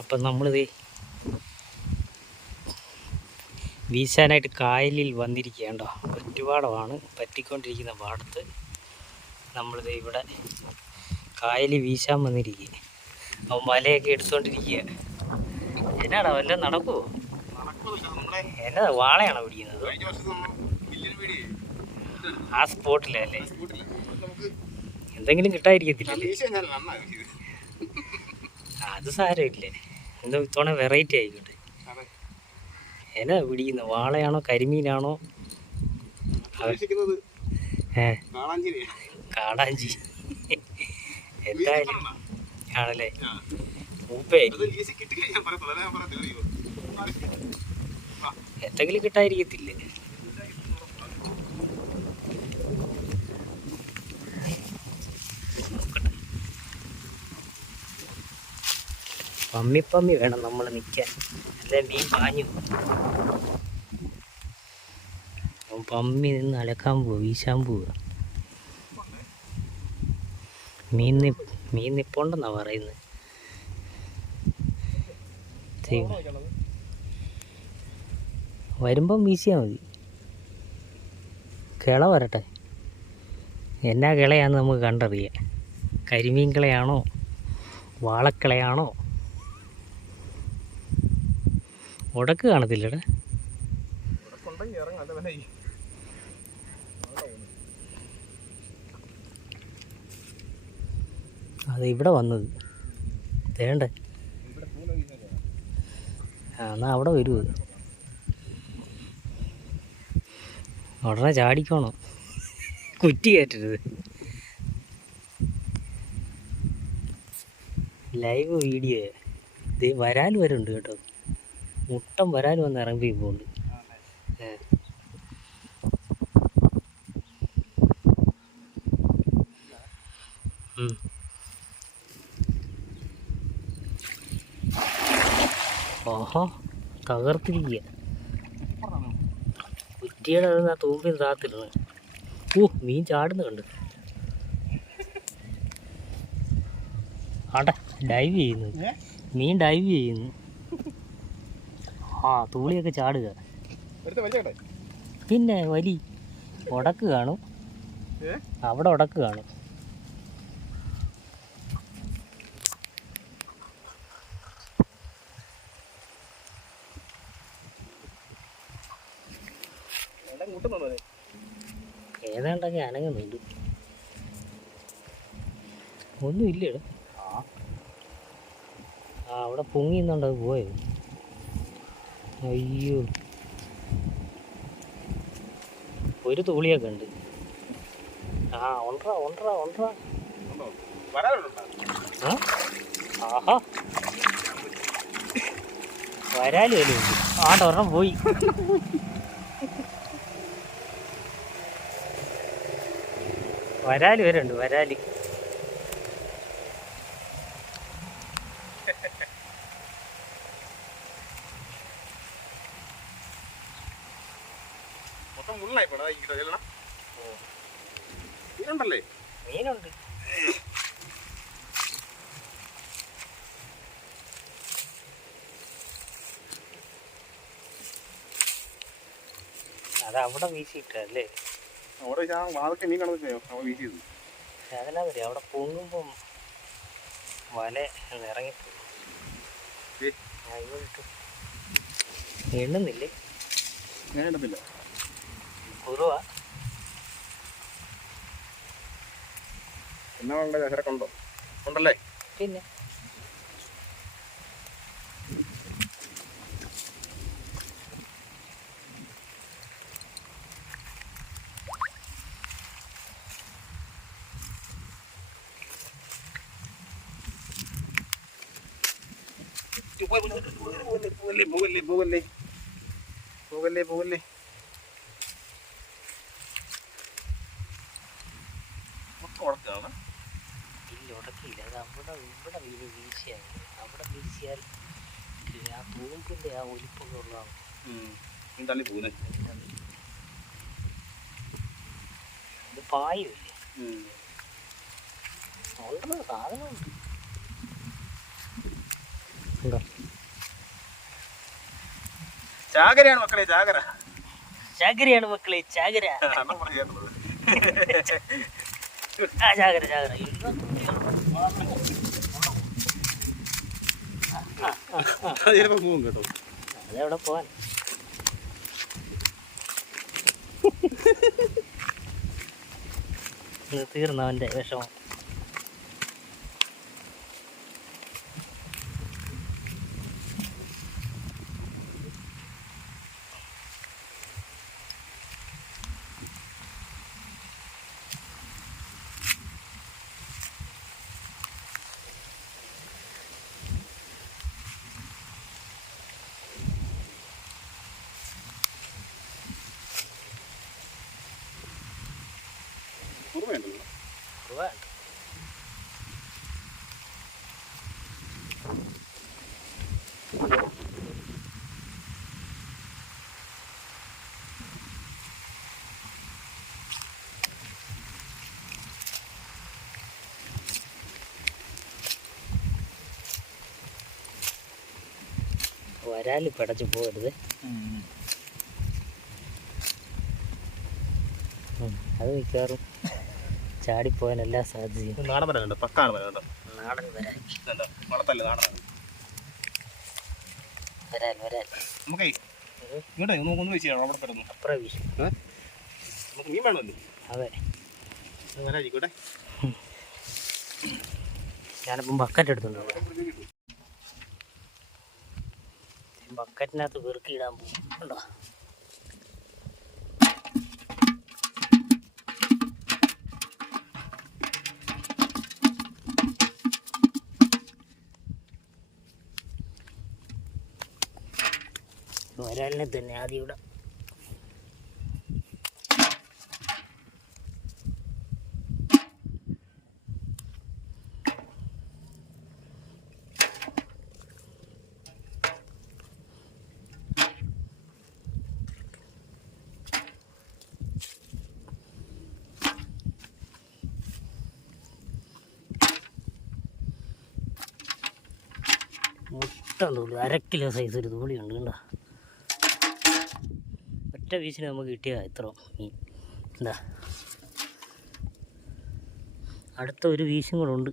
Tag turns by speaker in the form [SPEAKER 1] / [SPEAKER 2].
[SPEAKER 1] അപ്പം നമ്മളിത് വീശാനായിട്ട് കായലിൽ വന്നിരിക്കുകയുണ്ടോ ഒറ്റപാടമാണ് പറ്റിക്കൊണ്ടിരിക്കുന്ന പാടത്ത്. നമ്മളിത് ഇവിടെ കായലിൽ വീശാൻ വന്നിരിക്കുക അപ്പം വലയൊക്കെ എടുത്തുകൊണ്ടിരിക്കുക എന്നാടാ വല്ലതും നടക്കുമോ എന്നതാ വാളയാണോ പിടിക്കുന്നത്? ആ സ്പോട്ടിലല്ലേ? എന്തെങ്കിലും
[SPEAKER 2] കിട്ടാതിരിക്കത്തില്ലേ
[SPEAKER 1] അത് സാരമില്ലേ. എന്തോ ഇത്തവണ വെറൈറ്റി ആയിക്കോട്ടെ. എന്നാ പിടിക്കുന്നത് വാളയാണോ കരിമീനാണോ? ഏ. കാടാഞ്ചി എന്തായാലും ആണല്ലേ. മൂപ്പയായിരിക്കും എന്തെങ്കിലും കിട്ടാതിരിക്കത്തില്ലേ? പമ്മി പമ്മി വേണം നമ്മൾ നിൽക്കാൻ അല്ലെ മീൻ പാഞ്ഞു. പമ്മി നിന്ന് അലക്കാൻ പോവുക വീശാൻ പോവുക മീൻ മീൻ നിപ്പുണ്ടെന്നാ പറയുന്നത്. വരുമ്പം വീശിയാൽ മതി. കിള വരട്ടെ. എന്നാ കിളയാന്ന് നമുക്ക് കണ്ടറിയാം. കരിമീൻ കിളയാണോ? വാളക്കിളയാണോ? ഉടക്ക് കാണത്തില്ലടാ. അത് ഇവിടെ വന്നത്. തേണ്ടേ. ആ അവിടെ വരുമോ? ഉടനെ ചാടിക്കോണം. കുറ്റി കയറ്റരുത്. Live video. ഇത് വരാൽ വരുന്നുണ്ട് കേട്ടോ. മുട്ടം വരാൻ വന്ന് ഇറങ്ങി പോകുന്നുണ്ട്. ഓഹോ തകർത്തിരിക്കുക കുറ്റിയുടെ അടുത്ത് ആ തൂമ്പിൽ താത്തിരുന്നു. ഓ മീൻ ചാടുന്ന കണ്ട്. അട ഡൈവ് ചെയ്യുന്നു. മീൻ ഡൈവ് ചെയ്യുന്നു. ആ തൂളിയൊക്കെ ചാടുക. പിന്നെ വലി ഉടക്ക് കാണും. അവിടെ ഉടക്ക് കാണും? ഏതാണ്ടൊക്കെ അനങ്ങുന്നുണ്ട് ഒന്നും ഇല്ലേടാ ആ. അവിടെ പൊങ്ങിന്നുണ്ട് അത് പോയത് അയ്യോ. ഒരു തൂളിയൊക്കെ ഉണ്ട്. ആ
[SPEAKER 2] ഒണ്ട്ര ഒണ്ട്ര
[SPEAKER 1] ഒണ്ട്ര? ആഹാ. വരാലും അല്ലേ പോയി. വരാൽ വരെ ഉണ്ട്
[SPEAKER 2] വരാൽ. മീനുണ്ടല്ലേ?
[SPEAKER 1] മീനുണ്ട്. അത് അവിടെ വീശിയിട്ടല്ലേ
[SPEAKER 2] അവിടെ വാതൊക്കെ മീൻ കണ്ടു അവൻ വീശിയത്.
[SPEAKER 1] അതിനകത്തല്ലേ അവിടെ പൊങ്ങുമ്പം വല ഇറങ്ങി ഇറങ്ങിപ്പോയി. എണ്ണുന്നില്ലേ?
[SPEAKER 2] ഞാൻ എണ്ണുന്നില്ല
[SPEAKER 1] കുറുവാ.
[SPEAKER 2] എന്നാ ഉണ്ടോ ഉണ്ടല്ലേ?
[SPEAKER 1] പിന്നെ.
[SPEAKER 2] പോകല്ലേ പോകല്ലേ പോകല്ലേ പോകല്ലേ പോകല്ലേ മൊത്തം
[SPEAKER 1] അവിടെ ഇവിടെ വീട് വീഴ്ചയാണ് അവിടെ വീഴ്ചയാൽ ഈ ആ തൂമ്പിന്റെ ആ ഒലിപ്പൊക്കെ ഉള്ളതാണ്.
[SPEAKER 2] തള്ളി പോകുന്നേ
[SPEAKER 1] ഇത് പായുമില്ലേ ഉണ്ടല്ലോ സാധനമുണ്ട്.
[SPEAKER 2] ചാകരയാണ് മക്കളെ ചാകര.
[SPEAKER 1] ചാകരയാണ് മക്കളെ ചാകര. ചാകര ചാകര.
[SPEAKER 2] പോകും കേട്ടോ.
[SPEAKER 1] അതെവിടെ പോവാൻ? ഇത് തീർന്നു അവന്റെ വിഷമം? കുറവാണ് വരാൽ പടച്ച് പോകരുത് അത് മിക്കവാറും ചാടിപ്പോകാൻ എല്ലാ സാധ്യതയും.
[SPEAKER 2] നാടൻ വരാനുണ്ട് പക്കാണ് വരാനുണ്ട്
[SPEAKER 1] നാടൻ വരാൻ
[SPEAKER 2] വളത്തല്ല നാടനാണ്
[SPEAKER 1] വരാൻ വരാൻ.
[SPEAKER 2] നമുക്കേ ഇങ്ങോട്ടേ നമുക്ക് ഒന്ന് വെച്ച് അവിടെ കിടന്നു.
[SPEAKER 1] അപ്പുറം വീശും.
[SPEAKER 2] നമുക്ക് മീൻ വേണമല്ലേ.
[SPEAKER 1] അതെ.
[SPEAKER 2] വരാതിരിക്കോട്ടെ
[SPEAKER 1] ഞാനിപ്പം ബക്കറ്റ് എടുത്തുണ്ട് ബക്കറ്റിനകത്ത് വെറുക്കി ഇടാൻ പോകും ഉണ്ടോ വരാലിനെ തന്നെ ആദ്യം ഇവിടെ. മുട്ട തോളി അര കിലോ സൈസ് ഒരു തോളിയുണ്ട് കണ്ടോ? ഒറ്റ പീസിന് നമുക്ക് കിട്ടിയ ഇത്ര മീൻ എന്താ അടുത്ത ഒരു വീശും കൂടെ ഉണ്ട്.